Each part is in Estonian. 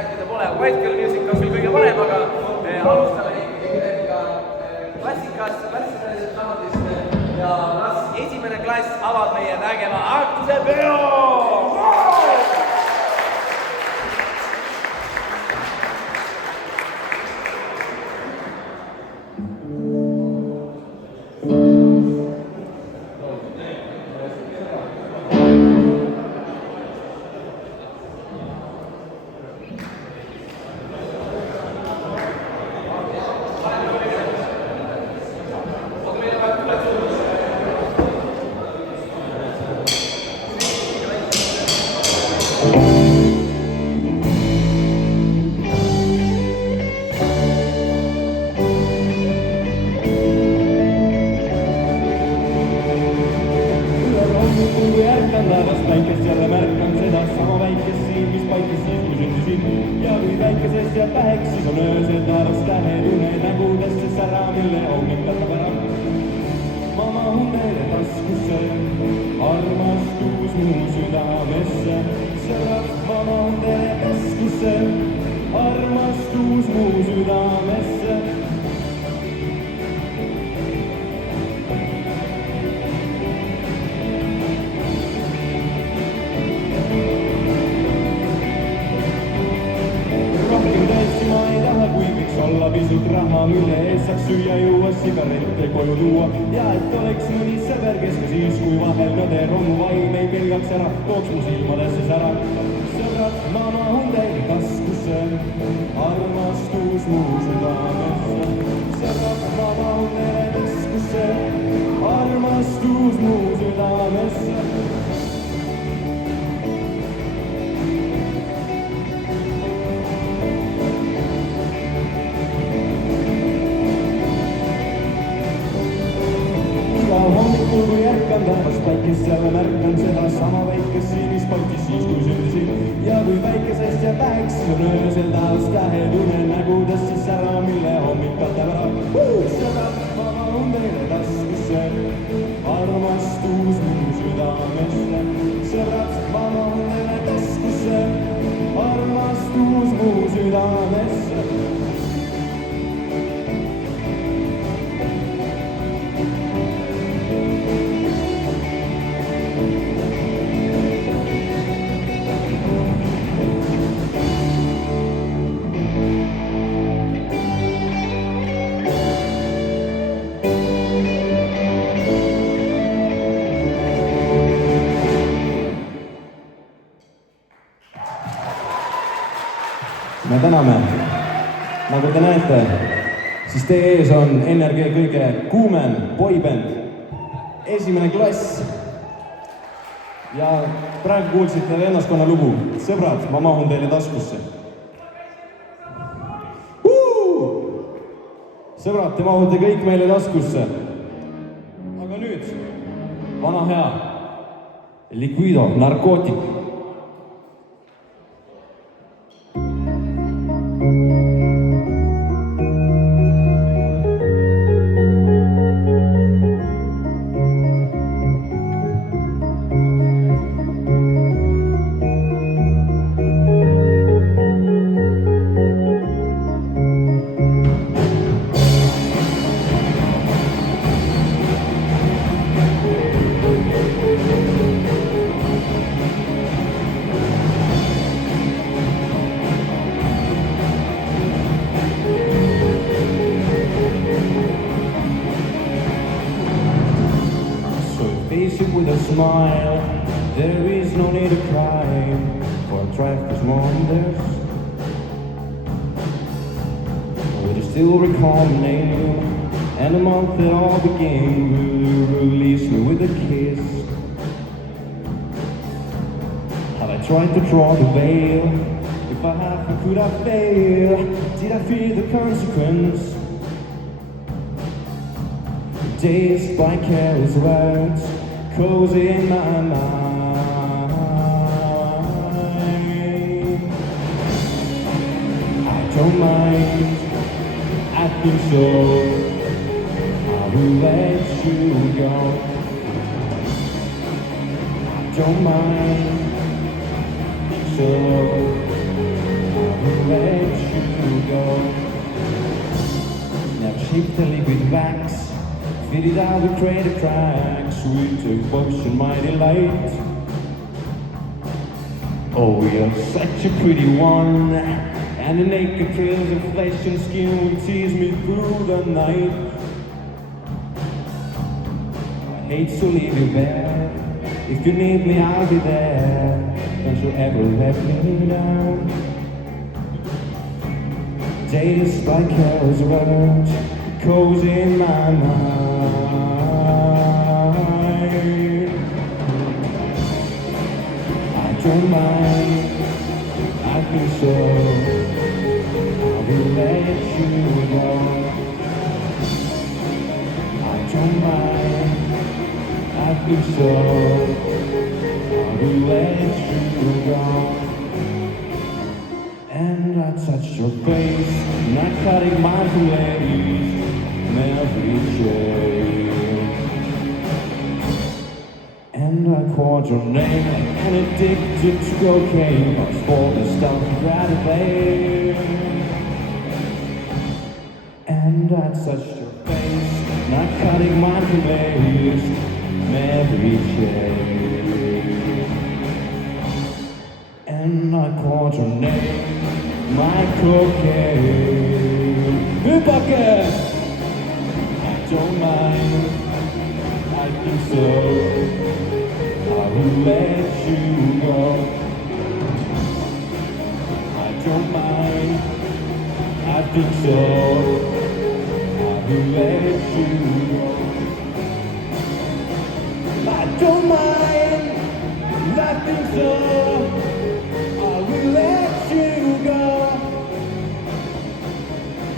rääkida pole. White Girl Music on küll kõige parem, aga alustame ikkagi klassikalisest laadist ja las esimene klass avab meie vägeva Aktuse peo! Päevast väikest jälle märkan seda sama väikest siin, mis paiknes siis, kui sündisin. Ja kui väikesest jääb väheks, siis on öösel taevas tähed unenägudesse sära, mille hommik katab ära. Ma mahun teile taskusse, armastus mu südamesse. Sõbrad, ma mahun teile taskusse, armastus mu südamesse. Olla pisut raha, mille ees saaks süüa, juua, sigarette koju tuua. Ja et oleks mõni sõber, kes ka siis, kui vahel nõde romu vaim ei pelgaks ära, tooks mu silmadesse sära. Sõbrad, ma mahun teile taskusse, armastus mu südamesse. Sõbrad, ma mahun teile taskusse, armastus mu südamesse. Hommikul kui ärkan taevast päikest, jälle märkan seda sama väikest siin, mis paiknes siis, kui sündisin. Ja kui väikesest jääb väheks, siis on öösel taevas tähed unenägudest siis sära, mille hommik katab ära. Sõbrad, ma mahun teile taskusse, armastus mu südamesse. Sõbrad, ma mahun teile taskusse, armastus mu südamesse. Me täname. Nagu te näete, siis teie ees on NRG kõige kuumem boyband, esimene klass. Ja praegu kuulsite vennaskonna lugu. Sõbrad, ma mahun teile taskusse. Sõbrad, te mahute kõik meile taskusse. Aga nüüd, vana hea, Liquido, narkootik. With a smile, there is no need to cry for trifles wonders. Would you still recall my name and the month that all began? Will you release me with a kiss? Have I tried to draw the veil? If I have, how could I fail? Did I fear the consequence? Dazed by careless words, cozy in my mind. I don't mind, I think so. I will let you go. I don't mind, so I will shape the liquid wax, fit it out with crater cracks, with devotion my delight. Oh, you're such a pretty one, and the naked trails of flesh and skin will tease me through the night. I hate to leave you bare. If you need me, I'll be there. Don't you ever let me down. Days like carols around, cozy in my mind. I don't mind, I think so. I will let you go. I don't mind, I think so. I will let you go. And I touched your face, narcotic mindfulness, every shade. And I called your name like an addicted to cocaine, much for the stuff you gratify. And I touched your face, narcotic mindfulness, every shade. And I called your name, my cocaine. Good bucket! I don't mind, I think so. I will let you go. I don't mind, I think so. I will let you go. I don't mind, I think so. I will let you go.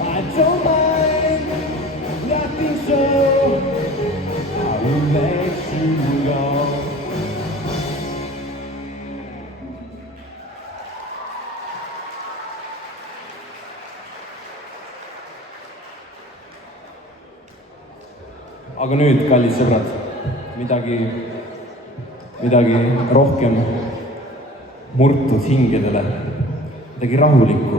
I don't mind, nothing so. I will let you go. Aga nüüd, kallid sõbrad, midagi rohkem murtud hingedele, midagi rahulikku.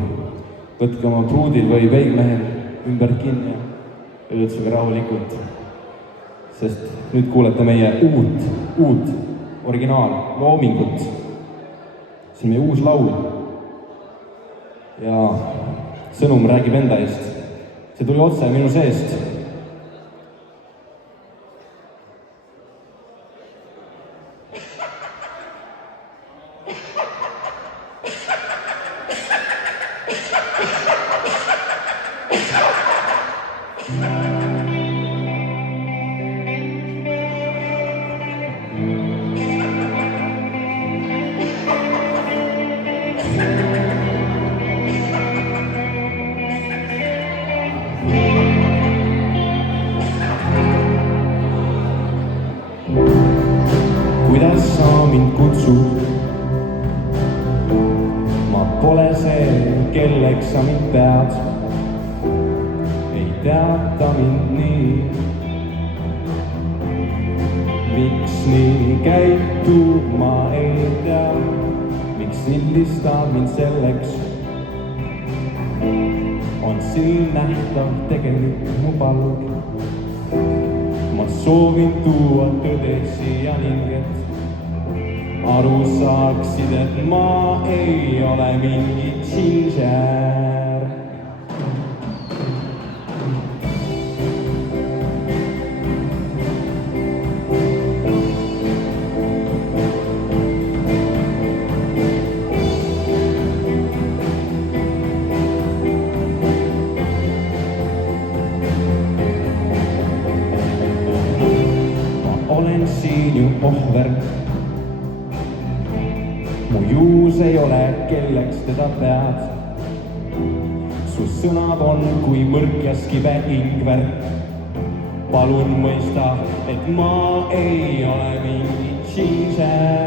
Võtke oma pruudil või peigmehel ümber kinni ja õõtsuge rahulikult, sest nüüd kuulete meie uut originaalloomingut. See on meie uus laul ja sõnum räägib enda eest. See tuli otse minu seest. Kuidas sa mind kutsud? Ma pole see, kelleks sa mind pead. Ei teata mind nii. Miks nii käitub, ma ei tea. Miks sildistad mind selleks? On siin nähtav tegelik mu palg. Ma soovin tuua tõde siia ning et aru saaksid, et ma ei ole mingi ginger. Ma olen siin ju ohver. Mu juus ei ole, kelleks teda pead. Su sõnad on kui mõrk ja skive ingver. Palun mõista, et ma ei ole mingi ginger.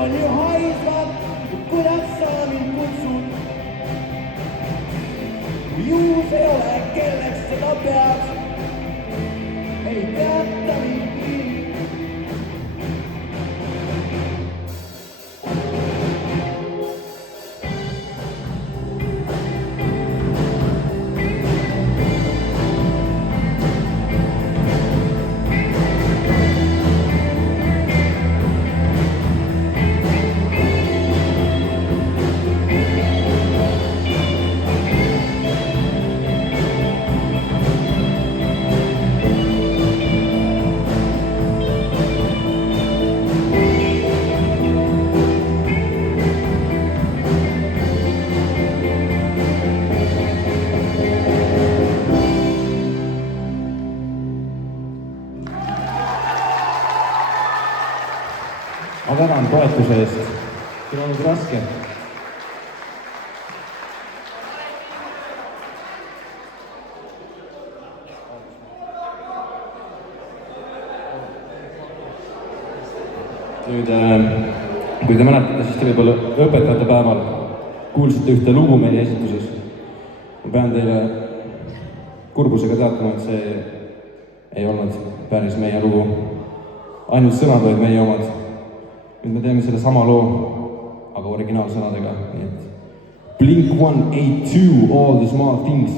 on ju haisvad, kuidas sa mind kutsud. Juhus ei ole, kelleks seda pead, ei teata mingi. Ma tänan toetuse eest, see on olnud raske. Nüüd, kui te mäletate, siis te võib-olla õpetajate päeval kuulsite ühte lugu meie esituses. Ma pean teile kurbusega teatama, et see ei olnud päris meie lugu. Ainult sõnad olid meie omad. Nüüd me teeme selle sama loo, aga originaalsõnadega, nii et Blink-182, All the Small Things.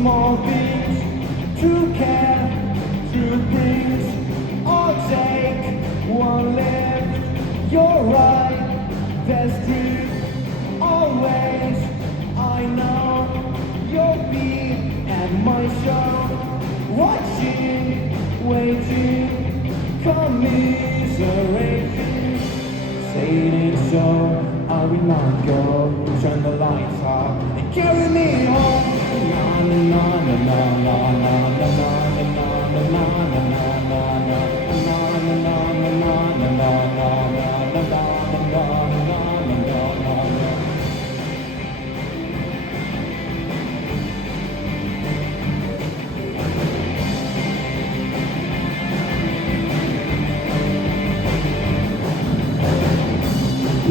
Small things, true care, true brings. I'll take one lift, you're right, that's true. Always, I know you'll be at my show. Watching, waiting, commiserating. Saying it so, I will not go. Turn the lights off and carry me home.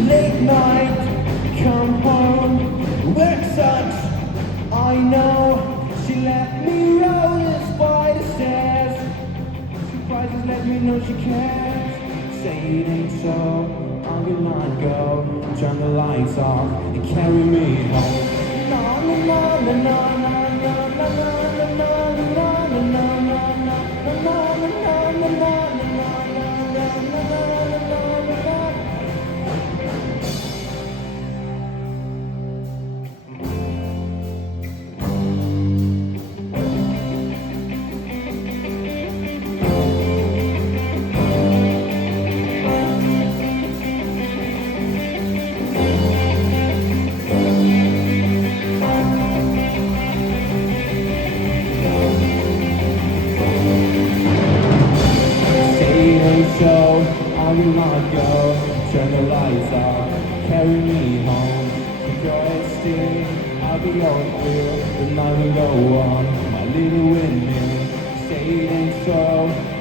Late night, come home, work sucks, I know. She let me roll this by the stairs. Surprises let me know she cares. Say it ain't so, I will not go. Turn the lights off and carry me home. Na na na na na na na na na na na na so I will not go. Turn the lights off, carry me home. Keep your head still, I'll be all clear. The night will go on, my little windmill. Say it ain't so,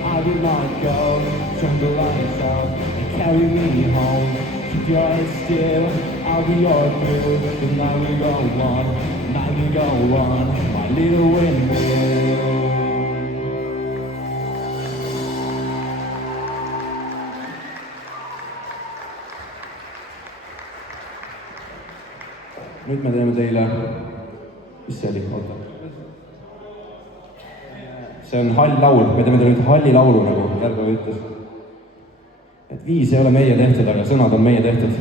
I will not go. Turn the lights off and carry me home. Keep your head still, I'll be all clear. The night will go on, night will go on, my little windmill. Nüüd me teeme teile, mis see oli, oota. See on hall laul, me teeme teile nüüd halli laulu, nagu Järve ütles. Et viis ei ole meie tehtud, aga sõnad on meie tehtud.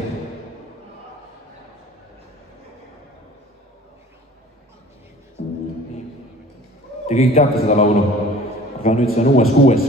Te kõik teate seda laulu, aga nüüd see on uues kuues.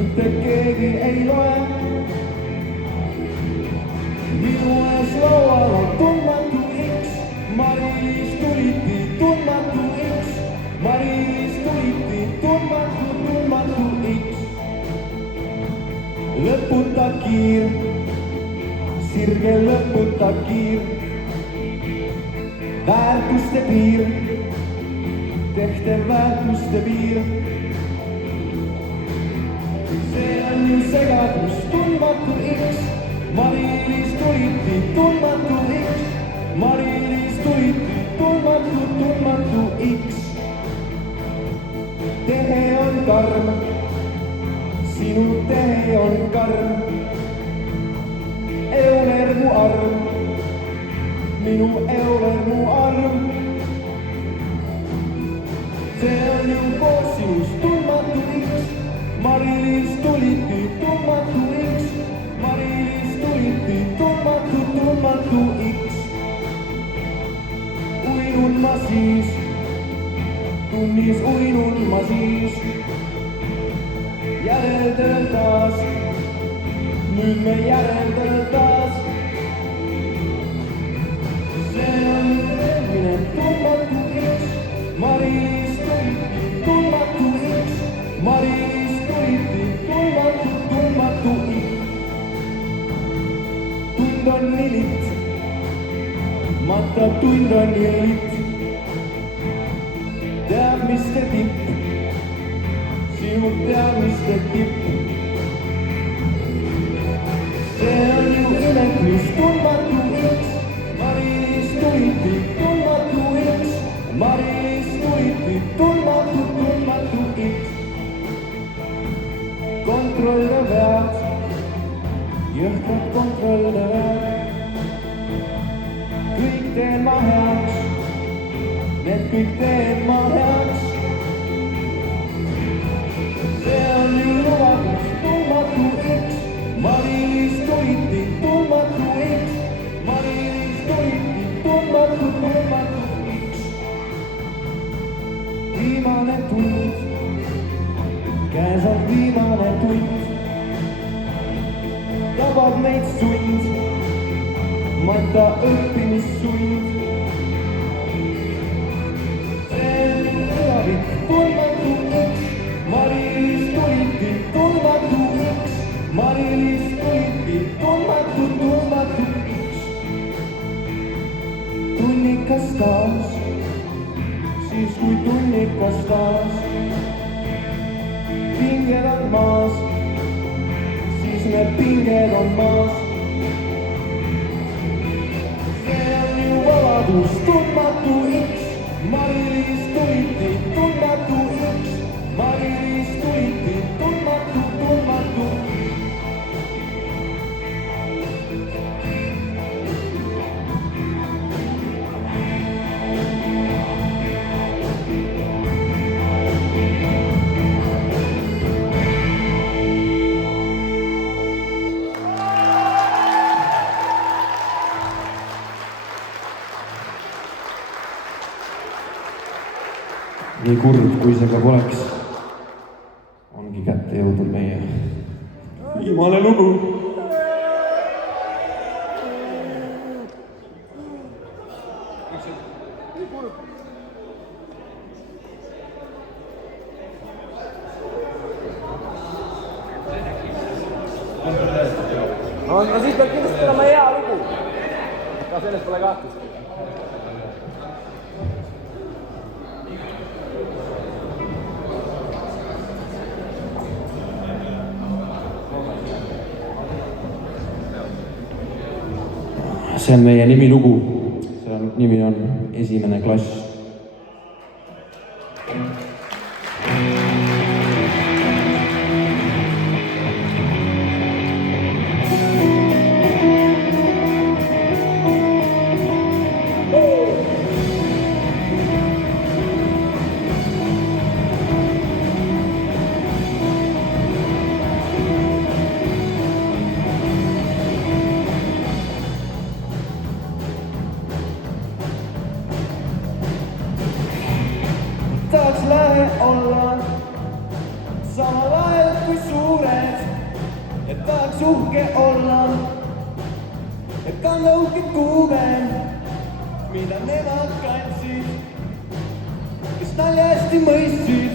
mitte keegi ei loe. Minu ees laual on tundmatu X, Mari-Liis tuliti tundmatu X, Mari-Liis tuliti tundmatu X. Lõputa kiir, sirge lõputa kiir, väärtuste piir, tehte väärtuste piir. See on ju segadus, tundmatu X, Mari-Liis tuliti tundmatu X, Mari-Liis tuliti tundmatu X. Tehe on karm, sinu tehe on karm, Euler mu arm, minu Euler mu arm. See on ju koos sinust tundmatu X, Mari-Liis tuliti tundmatu X, Mari-Liis tuliti tundmatu X. Uinun ma siis, tunnis uinun ma siis, järeldel taas, nüüd me järeldel taas. See on eelmine tundmatu X, Mari-Liis tuliti tundmatu X, Mari-Liis tuliti tundmatu X. Tund on nilit, mata tund on nilit, teadmiste tipp, sinu teadmiste tipp. See on ju imetlus tundmatu X, Mari-Liis tuliti tundmatu X, Mari-Liis tuliti tundmatu X. Kontrolle vead, jõhkrad kontrolle vead, kõik teen ma heaks, need kõik teen ma heaks. See on ju lubadus tundmatu X, Mari-Liis tuliti tundmatu X, Mari-Liis tuliti tundmatu X. Viimane tund, käes on viimane tund, tabab meid sund, mata õppimissund. See on tulevik tundmatu X, Mari-Liis tuliti tundmatu X, Mari-Liis tuliti tundmatu X. Tunnikas taas, siis kui tunnikas taas, pinged on maas, siis need pinged on maas. See on ju vabadus tundmatu X, Mari-Liis tuliti tundmatu X, Mari-Liis tuliti tundmatu X. nii kurb, kui see ka poleks, ongi kätte jõudnud meie viimane lugu. No siis peab kindlasti olema hea lugu. Ka sellest pole kahtlust. See on meie nimilugu, selle nimi on Esimene klass. tahaks uhke olla ja kanda uhke kuube, mida nemad kandsid, kes nalja hästi mõistsid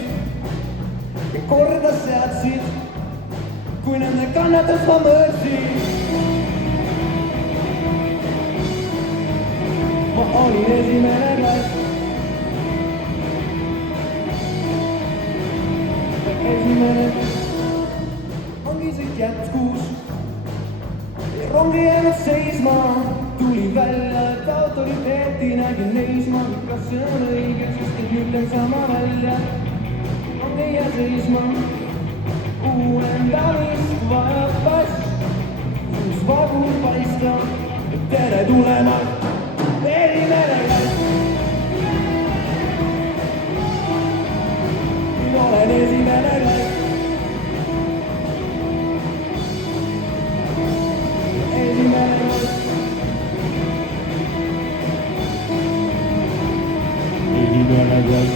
ja korda seadsid, kui nende kannatus ma mõõtsin. Ma olin esimene klass, esimene rongisõit jätkus ja rong ei jäänud seisma, tuli välja, et autoriteeti nägin neisma, kas see on õige, sest et ütlen sama välja. Rong ei jää seisma, uuendamist vajab pass, uus vagun paistab, tere tulemast, esimene klass. Mina olen esimene klass. Esimene klass. Esimene klass.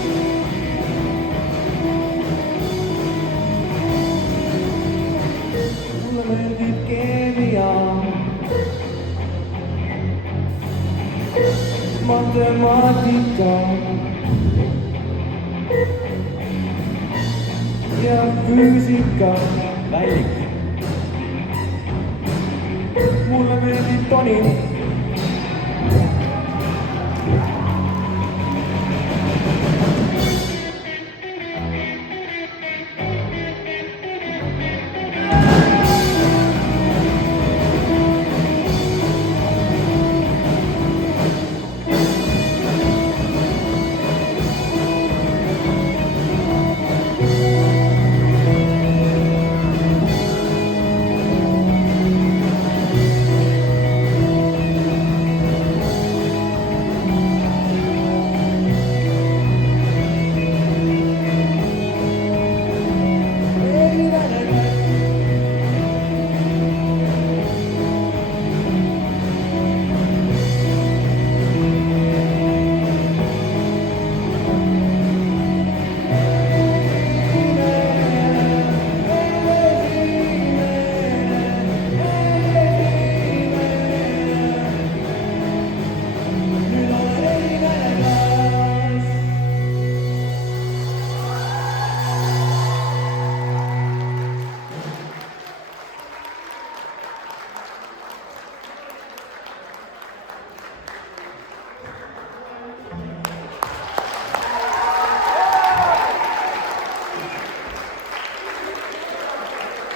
Mulle meeldib keemia, matemaatika ja füüsika. Vällik. Mulle meeldib Toni.